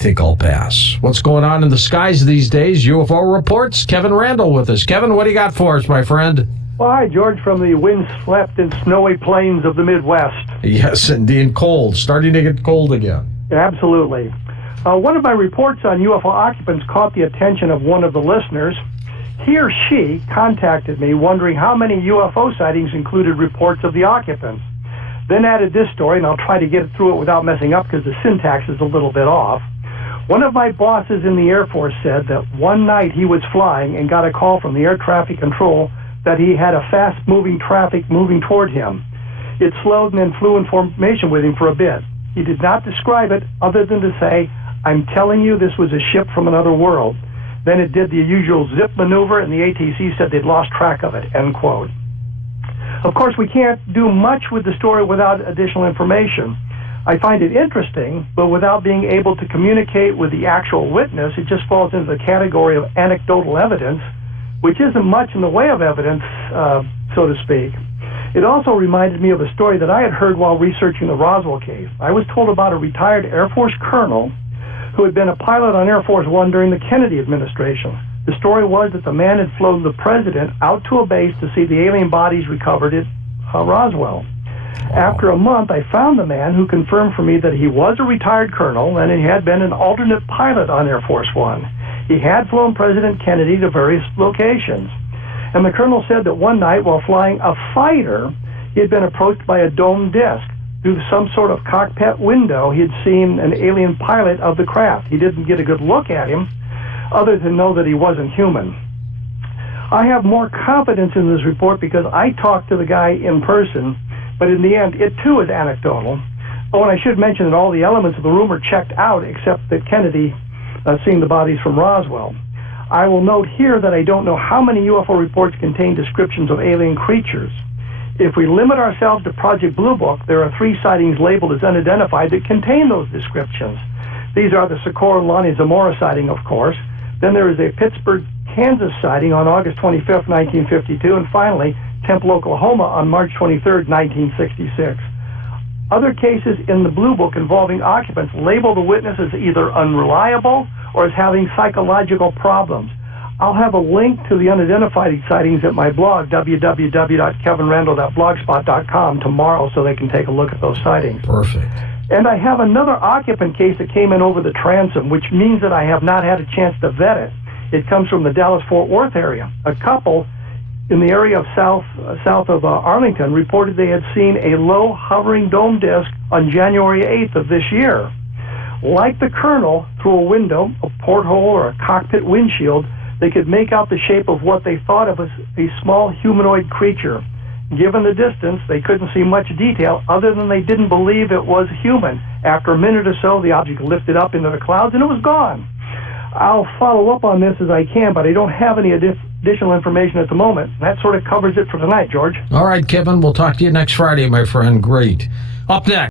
think I'll pass. What's going on in the skies these days? UFO reports. Kevin Randall with us. Kevin, what do you got for us, my friend? Well, hi, George, from the wind-swept and snowy plains of the Midwest. Yes, indeed, cold. Starting to get cold again. Absolutely. One of my reports on UFO occupants caught the attention of one of the listeners. He or she contacted me wondering how many UFO sightings included reports of the occupants. Then added this story, and I'll try to get through it without messing up because the syntax is a little bit off. One of my bosses in the Air Force said that one night he was flying and got a call from the air traffic control that he had a fast-moving traffic moving toward him. It slowed and then flew in formation with him for a bit. He did not describe it other than to say, "I'm telling you this was a ship from another world." Then it did the usual zip maneuver, and the ATC said they'd lost track of it, end quote. Of course, we can't do much with the story without additional information. I find it interesting, but without being able to communicate with the actual witness, it just falls into the category of anecdotal evidence, which isn't much in the way of evidence, so to speak. It also reminded me of a story that I had heard while researching the Roswell case. I was told about a retired Air Force colonel who had been a pilot on Air Force One during the Kennedy administration. The story was that the man had flown the president out to a base to see the alien bodies recovered at Roswell. After a month, I found the man who confirmed for me that he was a retired colonel and he had been an alternate pilot on Air Force One. He had flown President Kennedy to various locations. And the colonel said that one night while flying a fighter, he had been approached by a domed disc. Through some sort of cockpit window, he had seen an alien pilot of the craft. He didn't get a good look at him, other than know that he wasn't human. I have more confidence in this report because I talked to the guy in person, but in the end, it too is anecdotal. Oh, and I should mention that all the elements of the rumor checked out except that Kennedy seeing the bodies from Roswell. I will note here that I don't know how many UFO reports contain descriptions of alien creatures. If we limit ourselves to Project Blue Book, there are 3 sightings labeled as unidentified that contain those descriptions. These are the Socorro Lonnie Zamora sighting, of course. Then there is a Pittsburgh, Kansas sighting on August 25th, 1952, and finally, Temple, Oklahoma on March 23rd, 1966. Other cases in the Blue Book involving occupants label the witness as either unreliable or as having psychological problems. I'll have a link to the unidentified sightings at my blog, www.kevinrandall.blogspot.com, tomorrow so they can take a look at those sightings. Perfect. And I have another occupant case that came in over the transom, which means that I have not had a chance to vet it. It comes from the Dallas-Fort Worth area. A couple in the area of south of Arlington reported they had seen a low hovering dome disk on January 8th of this year. Like the colonel, through a window, a porthole, or a cockpit windshield, they could make out the shape of what they thought of as a small humanoid creature. Given the distance, they couldn't see much detail other than they didn't believe it was human. After a minute or so, the object lifted up into the clouds and it was gone. I'll follow up on this as I can, but I don't have any additional information at the moment. That sort of covers it for tonight, George. All right, Kevin, we'll talk to you next Friday, my friend. Great. Up next.